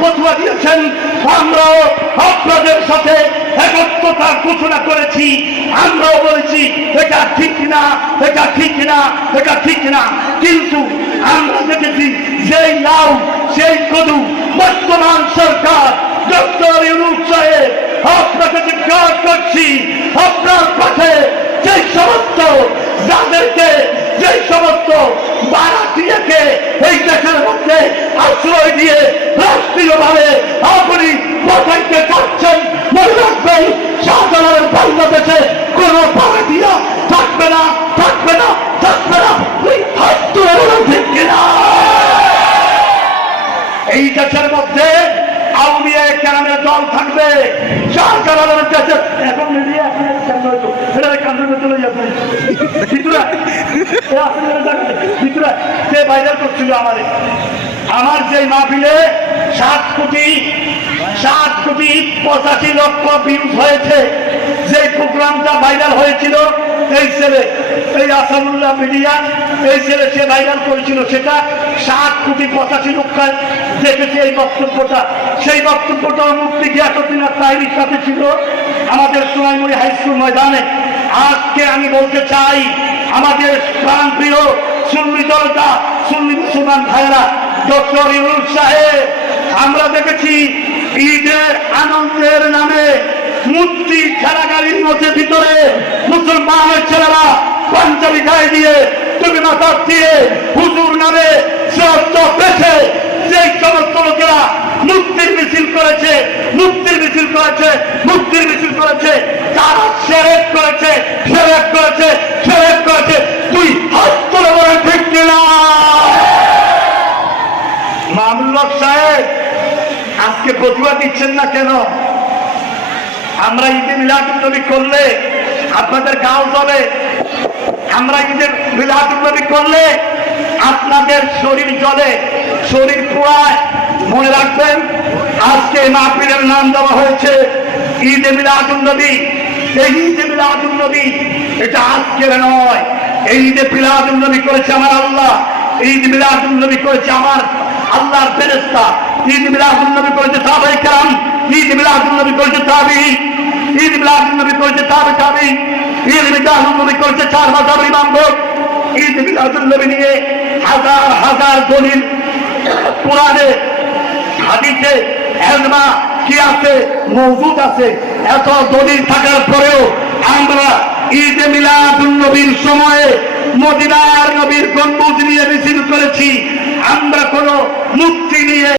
ফতোয়া দিয়েছেন, আমরাও আপনাদের সাথে একত্রতার ঘোষণা করেছি। আমরাও বলেছি এটা ঠিক না, এটা ঠিক না, এটা ঠিক না। কিন্তু আমরা দেখেছি যেই লাউ সেই কদু বর্তমান সরকার ডক্টর ইউনূস সাহেব, আপনাকে জিজ্ঞাসা করছি, আপনার পথে যে সমস্ত যাদেরকে, যে সমস্ত বারাটিয়াকে এই দেশের মধ্যে আশ্রয় দিয়ে রাষ্ট্রীয়ভাবে আপনি পাঠাইতে চাচ্ছেন, মনে রাখবেন শাহজালালের বাংলাদেশে কোন বারাটিয়া থাকবে না, থাকবে না, থাকবে না। হাত তুলে বলুন ঠিক কিনা? এই দেশের মধ্যে আউলিয়া কেরামের দল থাকবে, শাহজালালের দেশে এখন মিডিয়া চলে যাবে সে ভাইরাল করছিল আমার যে মাহফিলে 7,85,00,000 ভিউজ হয়েছে, যে প্রোগ্রামটা ভাইরাল হয়েছিল, এই ছেলে, এই আসাদুল্লাহ মিডিয়া, এই ছেলে সে ভাইরাল করেছিল, সেটা 7,85,00,000 দেখেছে এই বক্তব্যটা। সেই বক্তব্যটা মুফতি গিয়াসউদ্দিন তাহেরীর সাথে ছিল আমাদের সোনাইমুড়ি হাই স্কুল ময়দানে। আজকে আমি বলতে চাই, আমাদের প্রাণপ্রিয় সুন্নি দলটা, সুন্নি মুসলমান ভাইরা, ডক্টর ইউনূস সাহেব, আমরা দেখেছি ঈদের আনন্দের নামে মূর্তি খেলাগাড়ির মধ্যে ভিতরে মুসলমানের ছেলেরা পাঞ্জাবি গায়ে দিয়ে, টুপি মাথা দিয়ে, হুজুর নামে পেছে সেই সমস্ত লোকেরা মুক্তির মিছিল করেছে, মুক্তির মিছিল করেছে, মুক্তির মিছিল করেছে, তারা শিরক করেছে, শিরক করেছে, শিরক করেছে। তুই হাত তুলে বলে ঠিক কিনা? মামুনুল হক সাহেব আজকে ফতোয়া দিচ্ছেন না কেন? আমরা ঈদে মিলাদুন নবী করলে আপনাদের গাও জ্বলে, আমরা ঈদের মিলাদুন নবী করলে আপনাদের শরীর জ্বলে, শরীর পোড়ায়। মনে রাখবেন, আজকে মাহফিলের নাম দেওয়া হয়েছে ঈদে মিলাদুন নবী। এই ঈদে মিলাদুন নবী এটা আজকের নয়, এই ঈদে মিলাদুন নবী করেছে আমার আল্লাহ, ঈদ মিলাদুন নবী করেছে আমার আল্লাহর ফেরেশতা, ঈদ মিলাদুন নবী করেছে সাহাবায়ে কেরাম, ঈদ মিলাদুন নবী করেছে তাবিঈন, ঈদ মিলাদুন নবী করেছে তাবিঈন, ঈদ মিলাদুন নবী করেছে 4 মাযহাবের ইমামগণ। ঈদ মিলাদুন নবী নিয়ে হাজার হাজার দলিল কোরআনে, হাদিসে, ইলমা কি আছে, মওজুদ আছে। এত দলিল থাকার পরেও আমরা ঈদে মিলাদুন নবীর সময়ে মদিনার নবীর গম্বুজ নিয়ে মিছিল করেছি। আমরা কোন মুক্তি নিয়ে